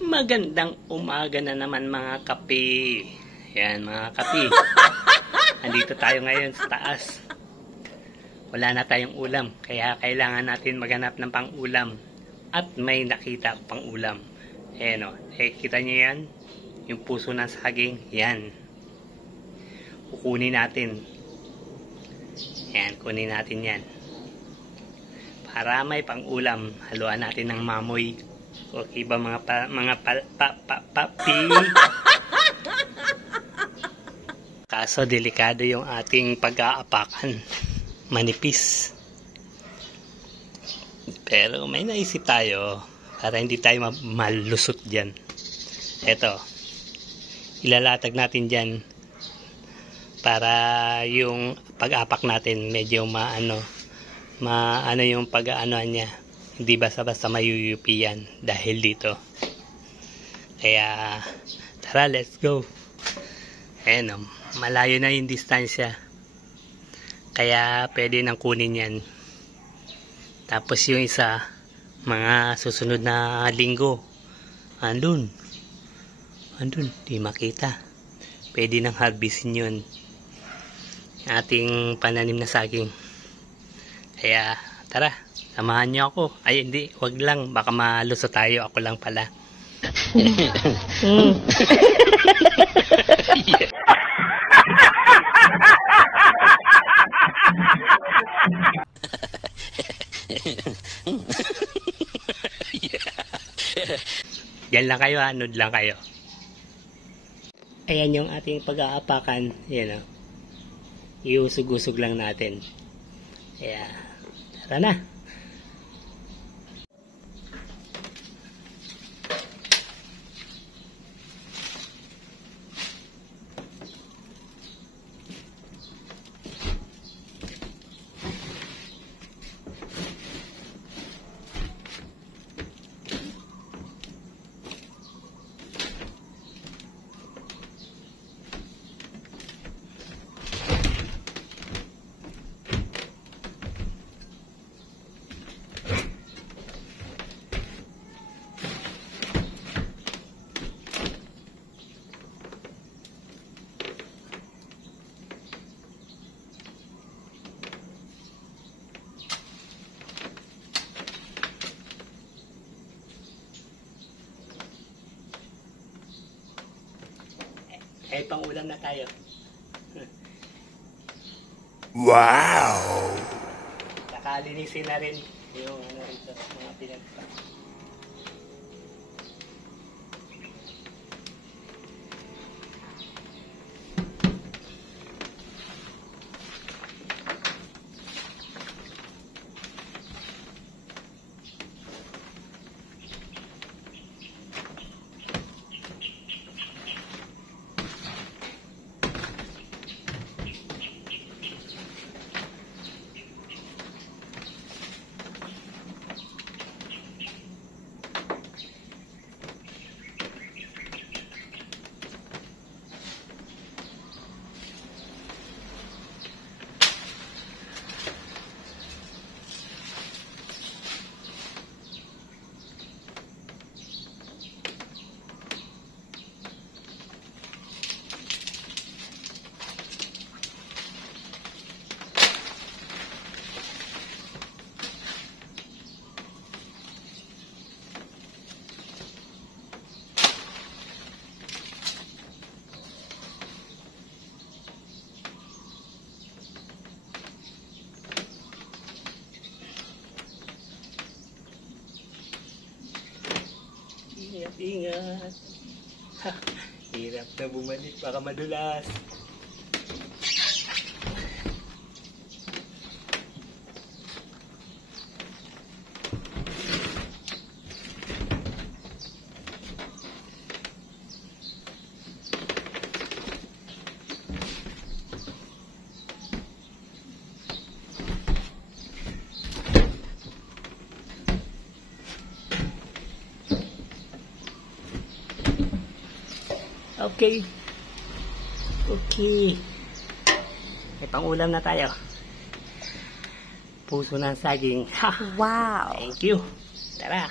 Magandang umaga na naman mga kape. Yan mga kape. Andito tayo ngayon sa taas. Wala na tayong ulam. Kaya kailangan natin maghanap ng pang-ulam. At may nakita ako pang-ulam. Ayan o. Kita nyo yan? Yung puso ng saging. Yan. Kukunin natin. Yan. Kunin natin yan. Para may pang-ulam. Haluan natin ng mamoy. Okay ba mga papi? Kaso delikado yung ating pag-aapakan. Manipis. Pero may naisip tayo para hindi tayo malusot dyan. Eto. Ilalatag natin dyan para yung pag-apak natin medyo maano yung pag-aanoan niya. Hindi basta-basta mayuyupi yan dahil dito. Kaya tara, let's go. Ayan o, malayo na yung distansya. Kaya pwede nang kunin yan. Tapos yung isa, mga susunod na linggo, andun, di makita. Pwede nang harvestin yun. Ating pananim na saging. Kaya tara, samahan niyo ako. Ay hindi, wag lang. Baka maluso tayo. Ako lang pala. Yan lang kayo, anood lang kayo. Ayan yung ating pag-aapakan. Yan o. Iusog-usog lang natin. Kaya tara na. Eh, pang-ulam na tayo. Wow! Nakalinisin na rin yung ano rito, mga pinagpa. Ingat. Hirap na bumalik, baka madulas. Okay. May pang-ulam na tayo. Puso ng saging. Wow! Thank you. Tara.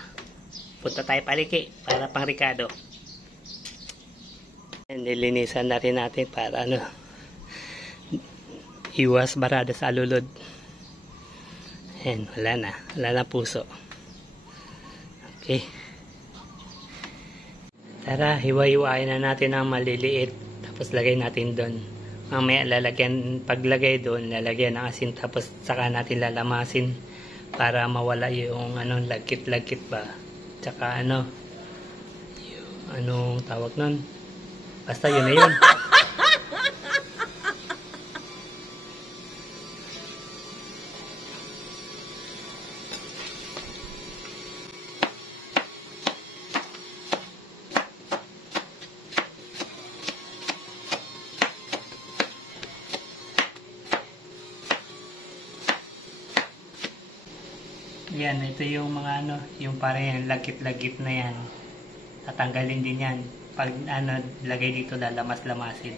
Punta tayo paliki para pang Ricardo. Nilinisan na rin natin para iwas barada sa alulod. Ayan, wala na puso. Okay. Tara, hiwa-hiwain na natin ang maliliit. Tapos lagay natin doon. Mamaya paglagay doon, lalagyan ng asin. Tapos saka natin lalamasin para mawala yung lagkit-lagkit ba. Tsaka anong tawag nun? Basta yun na yun. Yan, ito yung mga yung parang lagkit-lagkit na yan. Tatanggalin din yan. Pag lagay dito, lalamas-lamasin.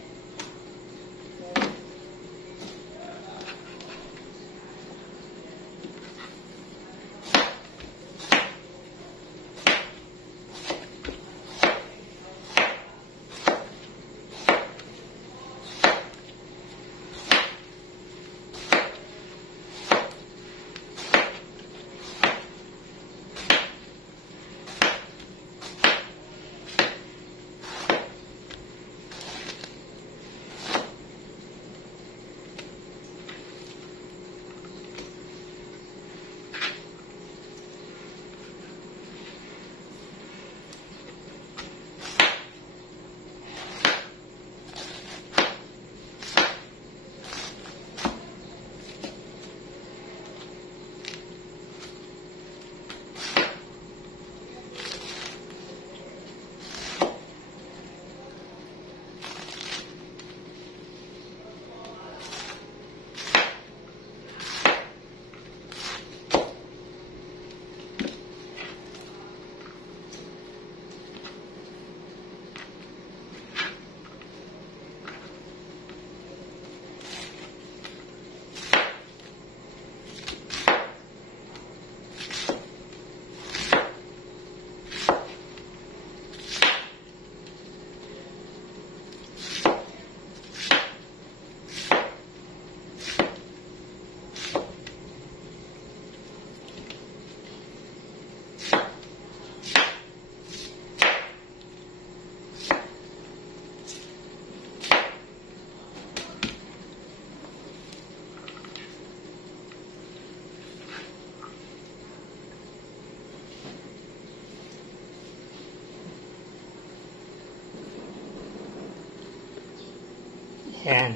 Yan.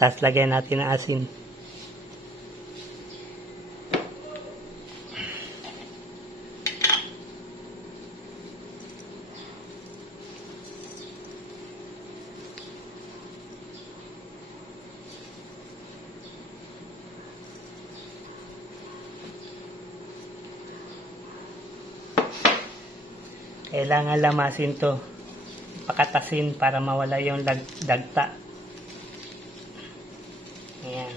Tapos lagyan natin ng asin. Kailangan lamasin to, pakatasin para mawala yung dagta. Ayan.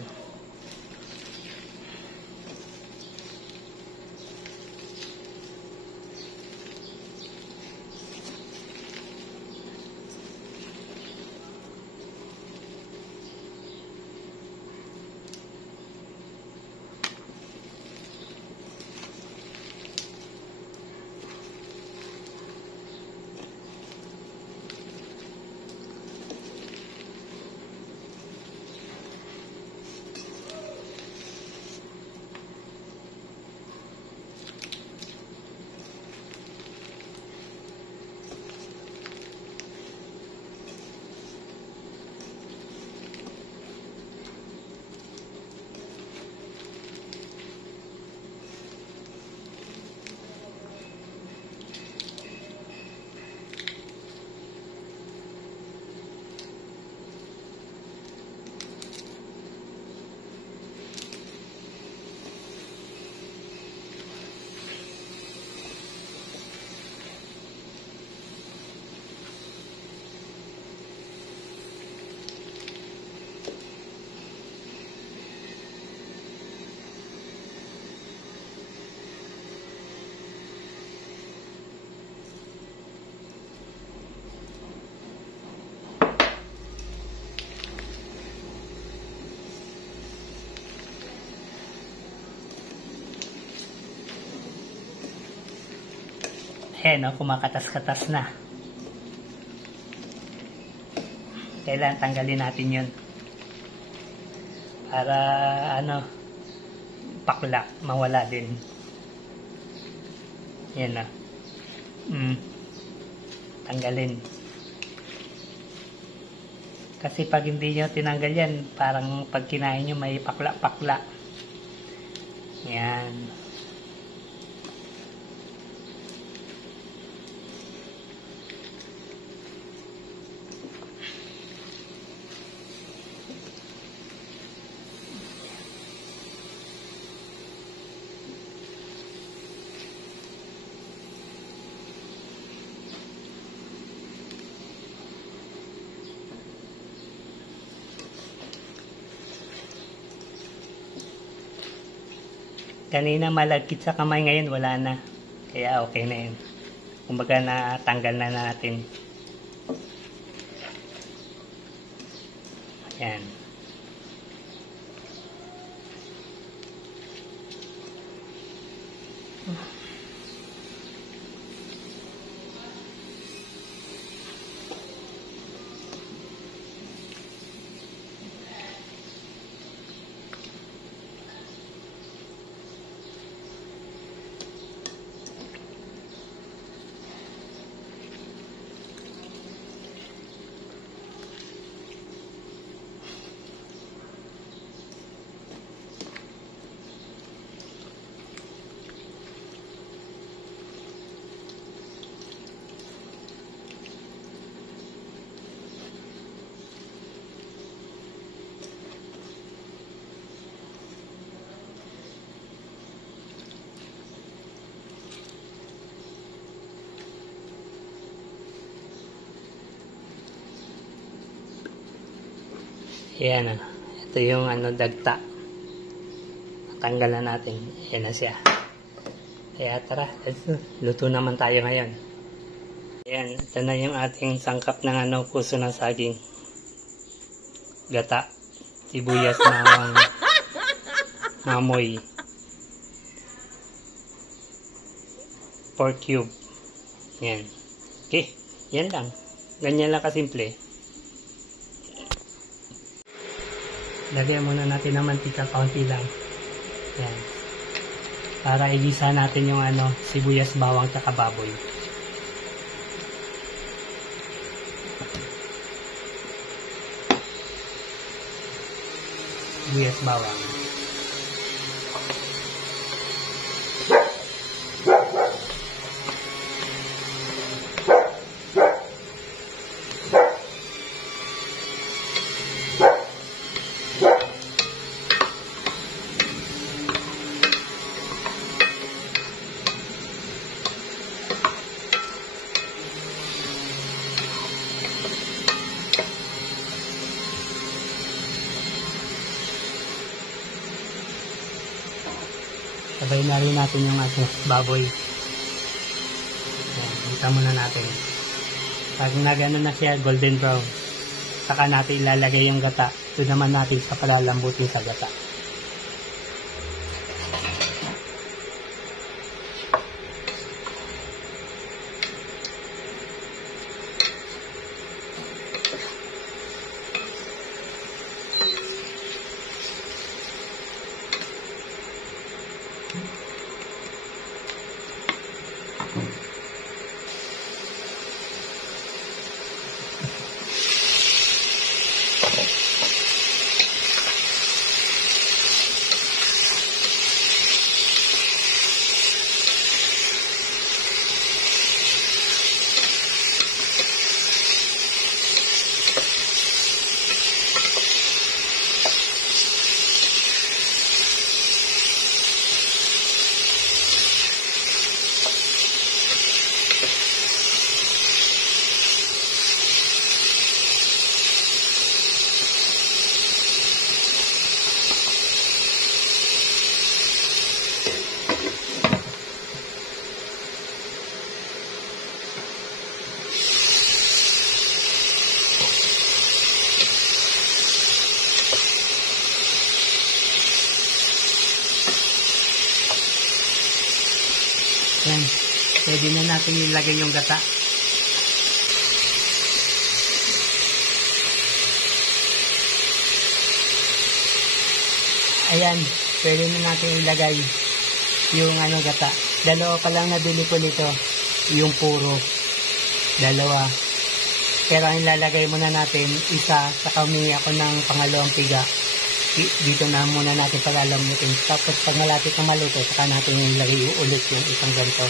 Ayan, no, kumakatas-katas na. Kailangan tanggalin natin yun. Para, ano, pakla, mawala din. Ayan na. Tanggalin. Kasi pag hindi nyo tinanggal yan, parang pag kinain nyo may pakla-pakla. Ayan. Kanina malagkit sa kamay, ngayon wala na. Kaya okay na yun. Kumbaga natanggal na natin. Ayan. Ayan na. Ito yung dagta. Natanggal na natin. Ayan na siya. Kaya tara, luto naman tayo ngayon. Ayan, ito na yung ating sangkap ng puso ng saging. Gata. Sibuyas na mamoy. Pork cube. Ayan. Okay, yan lang. Ganyan lang kasimple. Lagyan muna natin ng mantika, kaunti lang. Yan. Para igisa natin yung sibuyas, bawang, tsaka baboy. Sibuyas, bawang. Sabay na rin natin yung baboy. Ayan, isa muna natin. Pag nagano na siya, golden brown, saka natin ilalagay yung gata. Ito naman natin sa palalambutin sa gata. Yan. pwede na natin ilagay yung gata. Ayan, pwede na natin ilagay yung gata. Dalawa pa lang nabili ko nito, yung puro. Dalawa. Pero ang ilalagay muna natin, isa, saka humingi ako ng pangalawang piga. Dito na muna natin palalambutin. Tapos pag malapit na maluto, saka natin ilagay ulit yung isang ganito.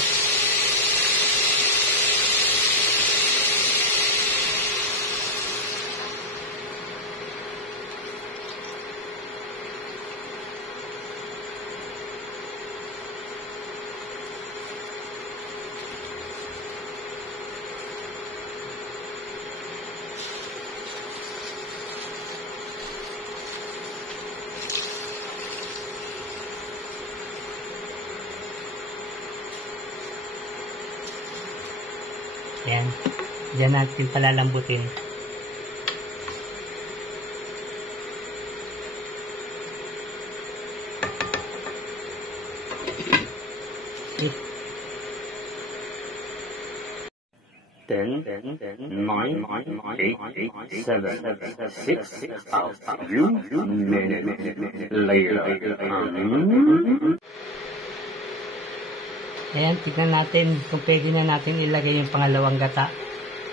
Ayan. Diyan natin palalambutin. Okay. 10, 9, 8, 7, 6, a few minutes later. Ayan, tignan natin kung pwede na natin ilagay yung pangalawang gata.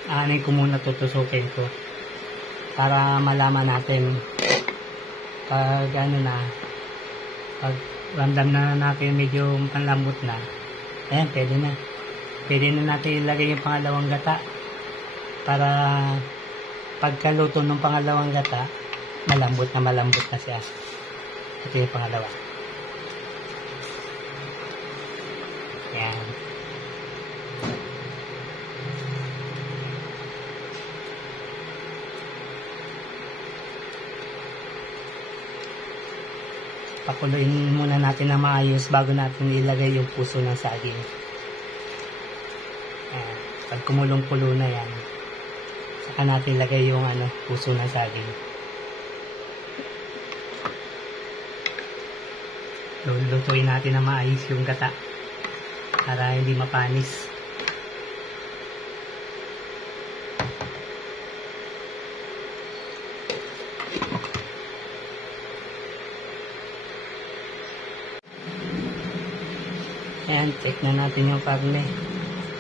Aanay ko muna tutusukin ko para malaman natin pag pag ramdam na natin medyo malambot na. Ayan, pwede na. Pwede na natin ilagay yung pangalawang gata para pagkaluto ng pangalawang gata, malambot na siya. Ito yung pangalawa. Ayan. Pakuluin muna natin na maayos bago natin ilagay yung puso ng saging. Ayan. Pag kumulong-kulo na yan, saka natin ilagay yung puso ng saging. Lutuin natin na maayos yung gata para hindi mapanis. Ayan, check na natin yung karne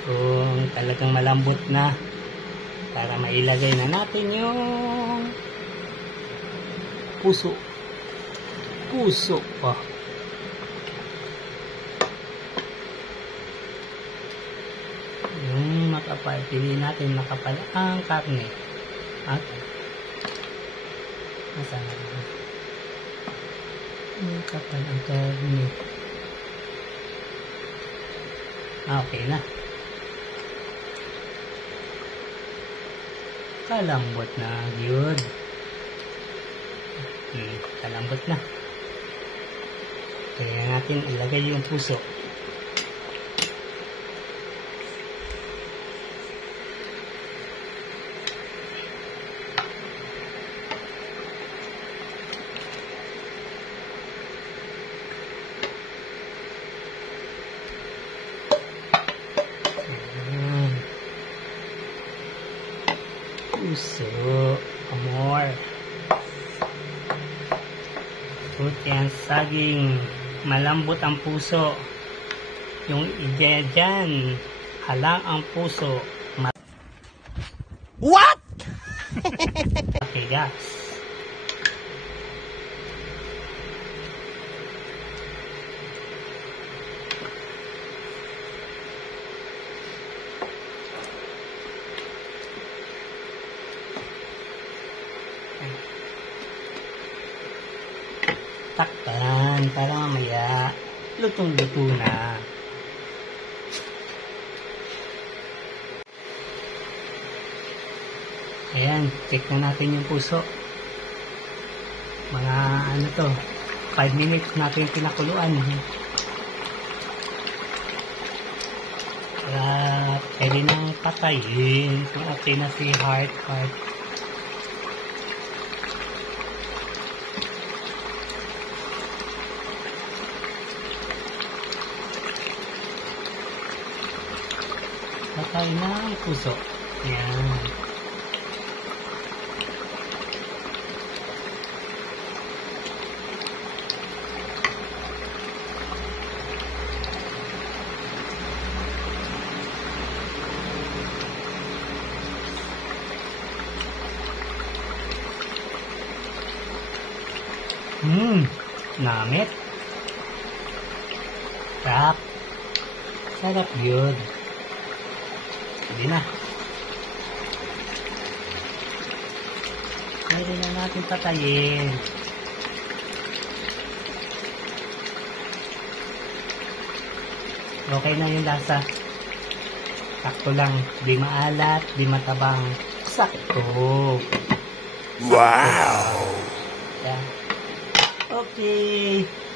kung talagang malambot na para mailagay na natin yung puso pa. Yung makapal, piliin natin makapal ang karne. At masama na. Makapal ang karne. Okay na. Kalambot na yun. Kalambot na. Kaya natin ilagay yung puso. Puso, amor. Puti ang saging, malambot ang puso. Yung ideya dyan, halang ang puso. What? Okay, guys. Takpan para mamaya lutong-luto na. Ayan, check na natin yung puso. Mga 5 minutes natin pinakuluan. At pwede nang patayin kung okay na si heart. tayo ng puso. Yan. Namit. Sarap. Sarap yun. Hindi na. Pwede na natin patayin. Okay na yung lasa. Sakto lang. Di maalat, di matabang. Sakto. Wow! Yeah. Okay.